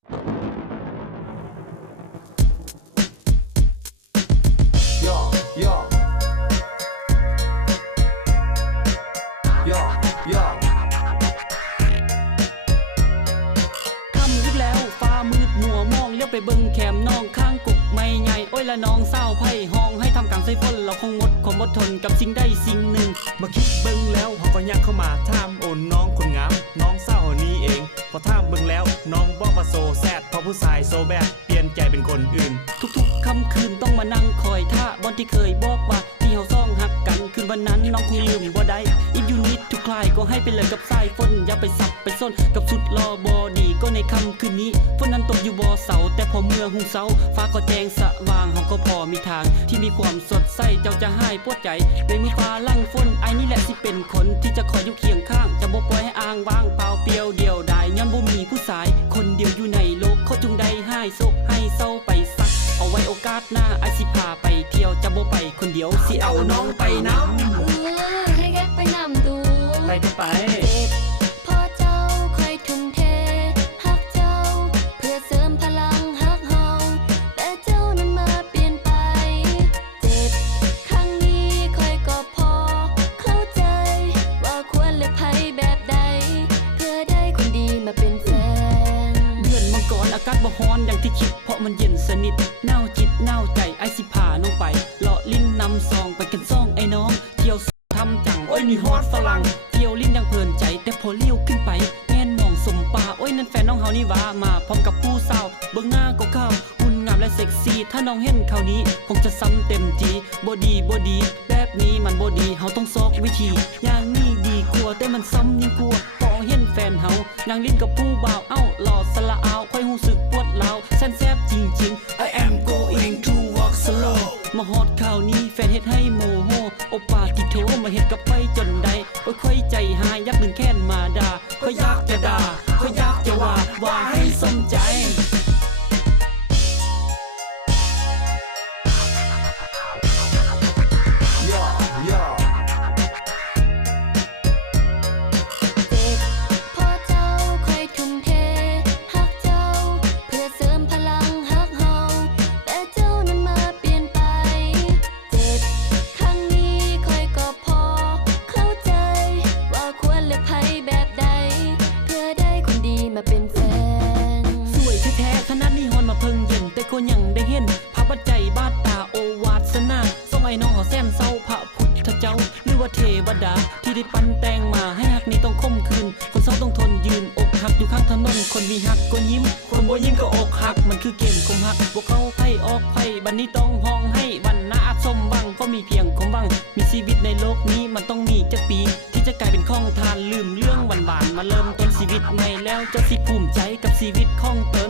ย่อย่อย่อย่อคำอีกแล้วฟ้ามืดมัวมองเลี้ยวไปเบิ่งแคมน้องข้างกุกไม่ใหญ่โอ้ยละน้องเศร้าไพ่ห้องให้ทำกลางใส่ฝนเราคงหมดความอดทนกับสิ่งใดสิ่งหนึ่งมาคิดเบิ่งแล้วเขาก็ยักเข้ามาถามโอนน้องคนงามน้องเศร้านี้เองพอถามเบิ่งแล้วน้องบอกว่าโซแซดเพราะผู้ชายโซแบดเปลี่ยนใจเป็นคนอื่นทุกๆค่ำคืนต้องมานั่งคอยท่าบอนที่เคยบอกว่าที่เฮาซ่องหักกันคืนวันนั้นน้องคงลืมบ่ได้อีฟยูนิตทุกคลายก็ให้ไปเลยกับสายฝนอย่าไปสับไปส้นกับสุดรอบอดีก็ในค่ำคืนนี้ฝนนั้นตกอยู่บ่เสาแต่พอเมื่อหุ่งเสาฟ้าก็แจ้งสว่างเฮาก็พอมีทางที่มีความสดใสเจ้าจะให้ปวดใจในมือฟ้าลั่งฝนไอ้นี่แหละสิเป็นคนที่จะคอยอยู่เคียงข้างจะบ่ปล่อยให้อ้างว้างเปล่าเปลี่ยวเดียวดายย้อนบ่มีผู้ชายคนเดียวอยู่ในโลกเขาจงได้ให้โศกให้เศร้าไปซักเอาไว้โอกาสหน้าไอสิพาไปเที่ยวจะบ่ไปคนเดียวสิเอาน้องไปนำให้แกไปนำดูไปก็ไปพอเจ้าคอยทุ่มเทฮักเจ้าเพื่อเสริมพลังฮักเฮาแต่เจ้านั้นมาเปลี่ยนไปเจ็บครั้งนี้คอยก็พอเข้าใจว่าควรเลือกไผแบบใดเพื่อได้คนดีมาเป็นแฟนเดือนมังกรอากาศบ่ร้อนอย่างที่คิดเพราะมันเย็นสนิทหนาวจิตหนาวใจไอสิพาน้องไปเลาะลิ้นนำซองไปกันซ่องไอ้น้องเที่ยวทำจังโอ้ยนี่ฮอดฝรั่งเที่ยวลิ้นยังเพลินใจแต่พอเลี้ยวขึ้นไปแง่นมองสมปาโอ้ยนั่นแฟนน้องเฮานี่ว่ามาพร้อมกับผู้สาวเบิ่งหน้าก็เข้าหุ่นงามและเซ็กซี่ถ้าน้องเห็นคราวนี้คงจะซ้ำเต็มทีบ่ดีแบบนี้มันบ่ดีเฮาต้องซอกวิธีอย่างนี้ดีกว่าแต่มันซ้ำยิ่งกลัวพอเห็นแฟนเฮานางลิ้นกับผู้บ่าวเอ้าหล่อสละอาวค่อยรู้สึกปวดร้าวแซ่บแซ่บจริงๆ I am going to walk slow มาฮอดข่าวนี้แฟนเฮ็ดให้โมโหโอปาติโทมาเฮ็ดกับไปจนได้โอ้ยค่อยใจหายยักดึงแค้นมาด่าค่อยอยากจะด่าค่อยอยากจะว่าให้สมใจย่อย่อเจ็บพอเจ้าคอยทุ่มเทฮักเจ้าเพื่อเสริมพลังฮักเฮาแต่เจ้านั้นมาเปลี่ยนไปเจ็บครั้งนี้คอยก็พอเข้าใจว่าควรเลือกไผแบบใดเพื่อได้คนดีมาเป็นแฟนสวยแท้ๆขนาดนี้ฮอนมาเพิ่งเย็นแต่ก็ยังได้เห็นพระปัจจัยบาดตาโอวาสนาส่งไอ้น้องเขาแซมเศร้าพระพุทธเจ้าหรือว่าเทวดาที่ได้ปันแต่งมาให้ฮักนี้ต้องคมคืนคนเศร้าต้องทนยืนอกหักอยู่ข้างถนนคนมีฮักก็ยิ้มคนบ่ยิ้มก็อกหักมันคือเกมคมฮักบวกเข้าไพ่ออกไพ่บัดนี้ต้องห้องให้วันหน้าสมหวังก็มีเพียงคมหวังมีชีวิตในโลกนี้มันต้องมีจักปีที่จะกลายเป็นของทานลืมเรื่องหวานๆมาเริ่มต้นชีวิตใหม่แล้วจะสิภูมิใจกับชีวิตของตน